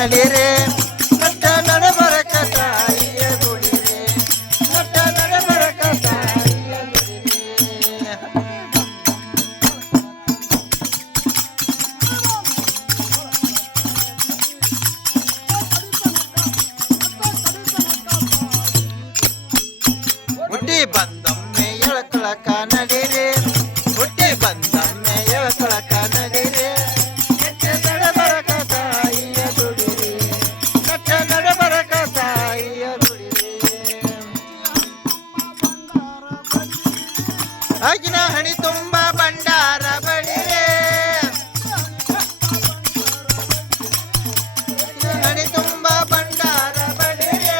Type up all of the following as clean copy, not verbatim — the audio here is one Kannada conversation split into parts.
ನಡಿರೆ ನಟ್ಟ ನಡಬರಕ ತಾಯಿಯ ಗುಡಿರೆ ನಟ್ಟ ನಡಬರಕ ತಾಯಿಯ ಗುಡಿರೆ ಹುಟ್ಟಿ ಬಂದೊಮ್ಮೆ ಎಳಕೊಳಕ ನಡಿರೆ ಹುಟ್ಟಿ ಬಂದೊಮ್ಮೆ ಎಳಕೊಳಕ ನಡಿರೆ ನಟ್ಟ ನಡಬರಕ ತಾಯಿಯ ಗುಡಿರೆ ನಟ್ಟ ನಡಬರಕ ತಾಯಿಯ ಗುಡಿರೆ ಆಗಿನ ಹಣಿ ತುಂಬ ಭಂಡಾರ ಬಡಿರೆ ಹಣಿ ತುಂಬ ಭಂಡಾರ ಬಡಿರೆ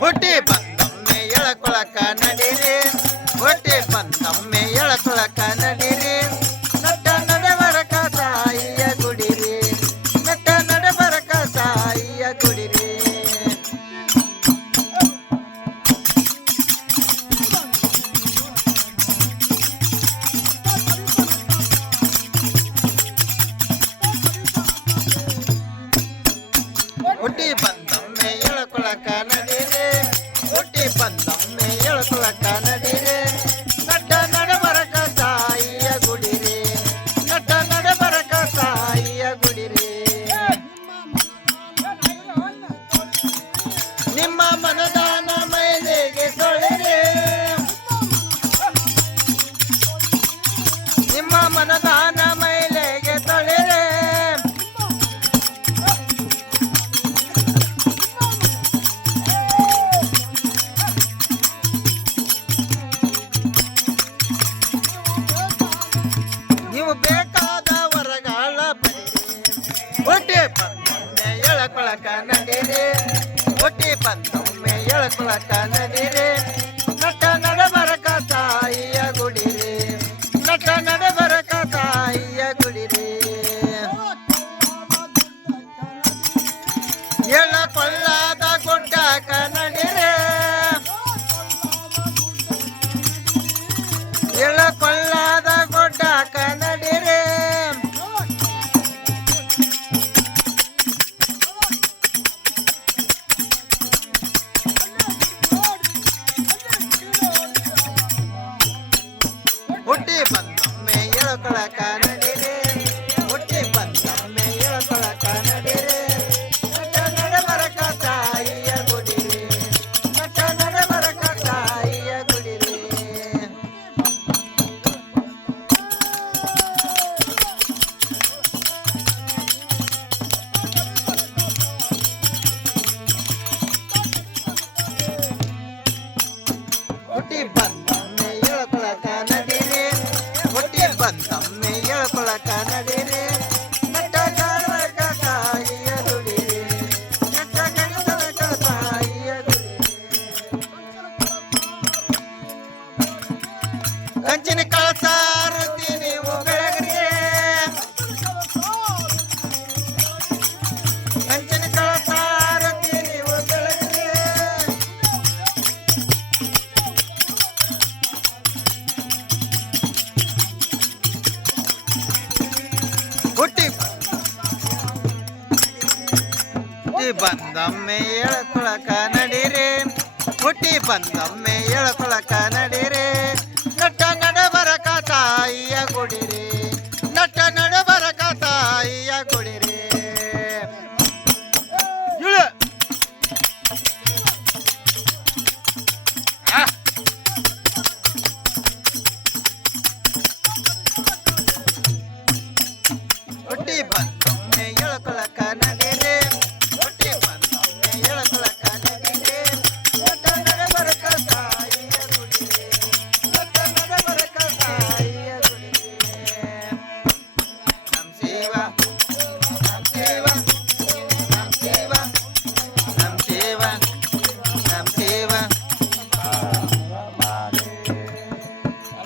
ಹುಟ್ಟಿ ಬಂದೊಮ್ಮೆ ಎಳಕೊಳಕ ನಡಿರೆ ಹುಟ್ಟಿ ಬಂದೊಮ್ಮೆ ಎಳಕೊಳಕ ನಡಿರೆ ನಟ್ಟ ನಡಬರಕ ತಾಯಿಯ ಗುಡಿರೆ ನಟ್ಟ ನಡಬರಕ ತಾಯಿಯ ಗುಡಿರೆ ಹುಟ್ಟಿ ಬಂದೊಮ್ಮೆ ಎಳಕೊಳಕ ನಡಿರೆ ಹುಟ್ಟಿ ಬಂದೊಮ್ಮೆ ಎಳಕೊಳಕ ನಡಿರೆ ನಟ್ಟ ನಡಬರಕ ತಾಯಿಯ ಗುಡಿರೆ ನಟ್ಟ ನಡಬರಕ ತಾಯಿಯ ಗುಡಿರೆ ನಿಮ್ಮ ಮನದಾನ ಮೈಲಿಗೆ ತೊಳೆರೆ ನಿಮ್ಮ ಮನದಾನ ಮೈಲಿಗೆ ತೊಳೆರೆ ನೀವು ಬೇಕಾದ ವರಗಾಳ ಬಡಿರೆ ಹೊಟ್ಟೆ ಬಂದೊಮ್ಮೆ ಎಳಕೊಳಕ ನಡಿರೆ ಹೊಟ್ಟೆ ಬಂದೊಮ್ಮೆ ಎಳಕೊಳಕ ನಡಿರೆ ನಟ್ಟ ನಡಬರಕ ತಾಯಿಯ ಗುಡಿರೆ ನಟ್ಟ ನಡಬರಕ ತಾಯಿಯ ಗುಡಿರೆ ಎಳಕೊಳ್ಳಾದ ಗುಡ್ಡಕ ನಡಿರೆ ಎಳಕೊಳ್ಳಾದ ಗುಡ್ಡಕ ನಡಿರೆ ಹುಟ್ಟಿ ಬಂದೊಮ್ಮೆ ಎಳಕೊಳಕ ನಡಿರೆ ಹುಟ್ಟಿ ಬಂದೊಮ್ಮೆ ಎಳಕೊಳಕ ನಡಿರೆ ನಟ್ಟ ನಡಬರಕ ತಾಯಿಯ ಗುಡಿರೆ ನಟ್ಟ ನಡಬರಕ ತಾಯಿಯ ಗುಡಿರೆ ಹುಟ್ಟಿ ಬಂದೊಮ್ಮೆ ಎಳಕೊಳಕ ನಡಿರೆ ಹುಟ್ಟಿ ಬಂದೊಮ್ಮೆ ಎಳಕೊಳಕ ನಡಿರೆ ನಟ್ಟ ನಡಬರಕ ತಾಯಿಯ ಗುಡಿರೆ ನಟ್ಟ ನಡಬರಕ ತಾಯಿಯ ಗುಡಿರೆ ಕಂಚಿನ ಕಳಸಾರತಿ ನೀವು ಬೆಳಗ್ರೆ ಕಂಚಿನ ಕಳಸಾರತಿ ನೀವು ಬೆಳಗ್ರೆ ಹುಟ್ಟಿ ಹುಟ್ಟಿ ಬಂದೊಮ್ಮೆ ಎಳಕೊಳಕ ನಡಿರೆ ಹುಟ್ಟಿ ಬಂದೊಮ್ಮೆ ಎಳಕೊಳಕ ನಡಿರೆ ನಟ್ಟ ನಡಬರಕ ತಾಯಿಯ ಗುಡಿರೆ ನಟ್ಟ ನಡಬರಕ ತಾಯಿಯ ಗುಡಿರೆ ಇಳು. ಹುಟ್ಟಿ ಬಂದೊಮ್ಮೆ ಎಳಕೊಳಕ